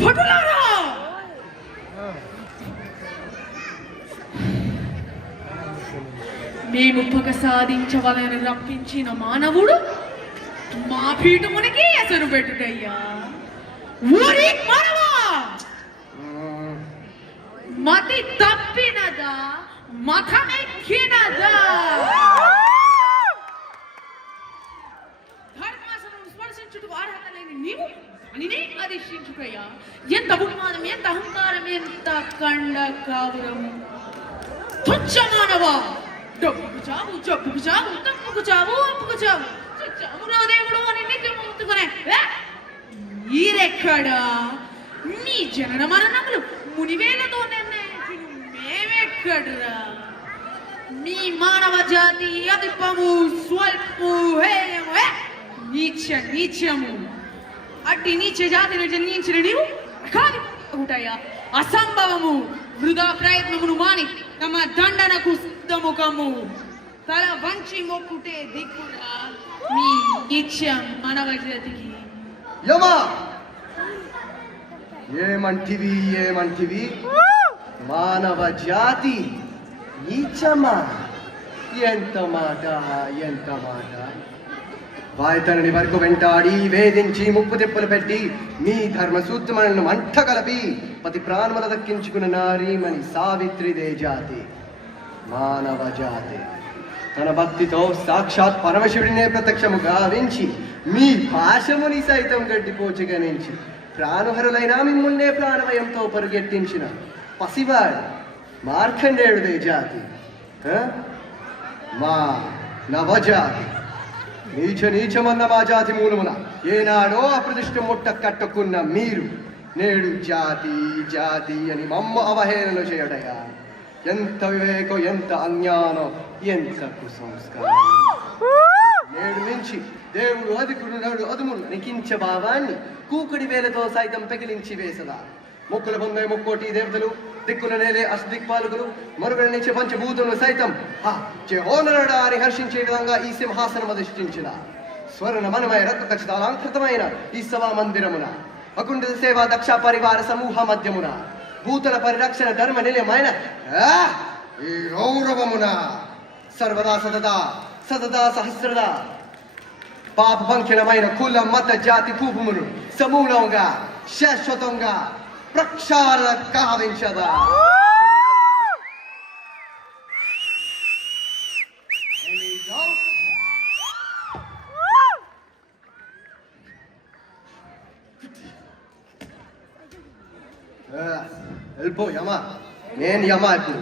భటులారా, మేము పగ సాధించవాలని రప్పించిన మానవుడు మా పీఠమునికి ఎసరు పెట్టుటయ్యా. ఊరి మానవా, మతి తప్పినదా, మతమెక్కినదా? ధర్మాసనం స్పర్శించుటకు అర్హత లేని నీవు అనినే అధిష్ఠించుటయ్యా. ఎంత ఉన్మాదం, ఎంత అహంకారం, ఎంత కండ కావురము! తుచ్చ మానవా, డబ్బుకు చావు, జబ్బుకు చావు, తప్పుకు చావు, అప్పుకు చావు, చావు నా దేవుడు అని నిత్యం ముత్తుకునే మీరెక్కడా? మీ జనన మరణములు మునివేలతో నిర్ణయించిన మేమెక్కడ్రా? మీ మానవ జాతి అధిపము, స్వల్పు, హేయము, నీచము. అట్టి నీచ జాతిని జన్మించిన నీవు కాదు ఒకటయ్యా, అసంభవము. వృధా ప్రయత్నమును మాని తమ దండనకు సిద్ధముఖము. తల వంచి మొక్కుటే దిక్కురా మీ ఇచ్చం మానవ జాతికి. యమా, ఏమంటివి? మానవ జాతి నీచమా? ఎంత మాట! వాయుతనని వరకు వెంటాడి వేధించి ముప్పు తిప్పులు పెట్టి మీ ధర్మ సూత్రములను మంట కలిపి పతి ప్రాణముల దక్కించుకున్న నారీమణి సావిత్రిదే జాతి, మానవ జాతి. తన భక్తితో సాక్షాత్ పరమశివుడినే ప్రత్యక్షము గావించి మీ భాషముని సైతం గడ్డిపోచగనించి ప్రాణహరులైన మిమ్మున్నే ప్రాణవయంతో పరుగెట్టించిన పసివాడు మార్కండేయుడే జాతి, మా నవజాతి. నీచమన్న మా జాతి మూలమున ఏనాడో అప్రతిష్ట ముట్ట కట్టుకున్న మీరు నేడు జాతి అని మమ్మ అవహేళన చేయడయా. ఎంత వివేకం, ఎంత అజ్ఞానం, ఎంత కుసంస్కారం! నేడు నుంచి దేవుడు అధికుడు అదుములు నికించ భావాన్ని కూకుడి వేలతో సైతం పెకిలించి వేసదా. మొక్కుల పొందే ముక్కోటి దేవతలు, దిక్కుల నేలే అష్టదిక్పాలకులు, మరుగుల నుంచి పంచభూతులు సైతం జెహోనరుడా అని హర్షించే విధంగా ఈ సింహాసనం అధిష్ఠించిన స్వర్ణ మనమయ రక్త ఖచ్చితాలంకృతమైన ఈ సభా మందిరమున అకుంఠిత సేవా దక్ష పరివార సమూహ మధ్యమున భూతల పరిరక్షణ ధర్మ నిలయమైన ఈ గౌరవమున సర్వదా సతదా సహస్రదా పాప పంకినమైన కుల మత జాతి కూపమును సమూలంగా శాశ్వతంగా ప్రక్షాళన కావించదా. వెళ్ళిపో యమా, నేను యమా ఇప్పుడు.